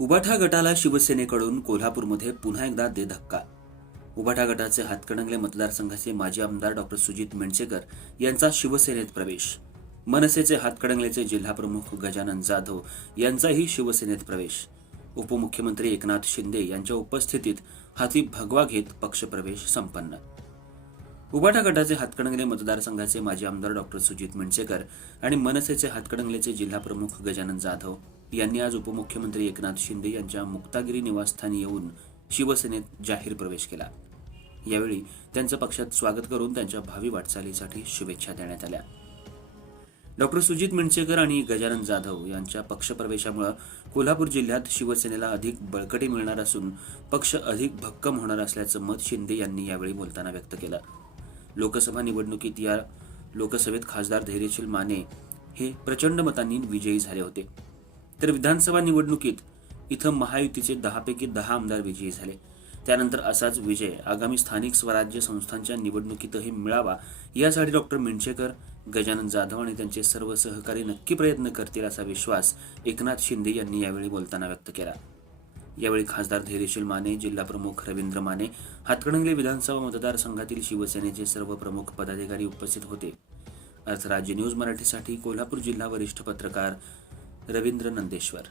उबाठा गटाला शिवसेनेकडून कोल्हापूरमध्ये पुन्हा एकदा दे धक्का. उबाठा गटाचे हातकणंगले मतदारसंघाचे माजी आमदार डॉक्टर सुजित मेणसेकर यांचा शिवसेनेत प्रवेश. मनसेचे हातकणंगलेचे जिल्हाप्रमुख गजानन जाधव यांचाही शिवसेनेत प्रवेश. उपमुख्यमंत्री एकनाथ शिंदे यांच्या उपस्थितीत हाती भगवा घेत पक्षप्रवेश संपन्न. उबाठा गटाचे हातकणंगले मतदारसंघाचे माजी आमदार डॉक्टर सुजित मिणसेकर आणि मनसेचे हातकणंगलेचे जिल्हाप्रमुख गजानन जाधव यांनी आज उपमुख्यमंत्री एकनाथ शिंदे यांच्या मुक्तागिरी निवासस्थानी येऊन शिवसेनेत जाहीर प्रवेश केला. यावेळी त्यांचं पक्षात स्वागत करून त्यांच्या भावी वाटचालीसाठी शुभेच्छा देण्यात आल्या. डॉक्टर सुजित मिणचेकर आणि गजानन जाधव यांच्या पक्षप्रवेशामुळे कोल्हापूर जिल्ह्यात शिवसेनेला अधिक बळकटी मिळणार असून पक्ष अधिक भक्कम होणार असल्याचं मत शिंदे यांनी यावेळी बोलताना व्यक्त केलं. लोकसभा निवडणुकीत या लोकसभेत खासदार धैर्यशील माने हे प्रचंड मतांनी विजयी झाले होते. तर विधानसभा निवडणुकीत इथं महायुतीचे दहापैकी दहा आमदार विजयी झाले. त्यानंतर असाच विजय आगामी स्थानिक स्वराज्य संस्थांच्या निवडणुकीतही मिळावा यासाठी डॉक्टर मिंडशेकर गजानन जाधव आणि त्यांचे सर्व सहकारी नक्की प्रयत्न करतील असा विश्वास एकनाथ शिंदे यांनी यावेळी बोलताना व्यक्त केला. यावेळी खासदार धैर्यशील माने जिल्हाप्रमुख रवींद्र माने हातकणंगले विधानसभा मतदारसंघातील शिवसेनेचे सर्व प्रमुख पदाधिकारी उपस्थित होते. अर्थ राज्य न्यूज मराठीसाठी कोल्हापूर जिल्हा वरिष्ठ पत्रकार रवींद्र नंदेश्वर.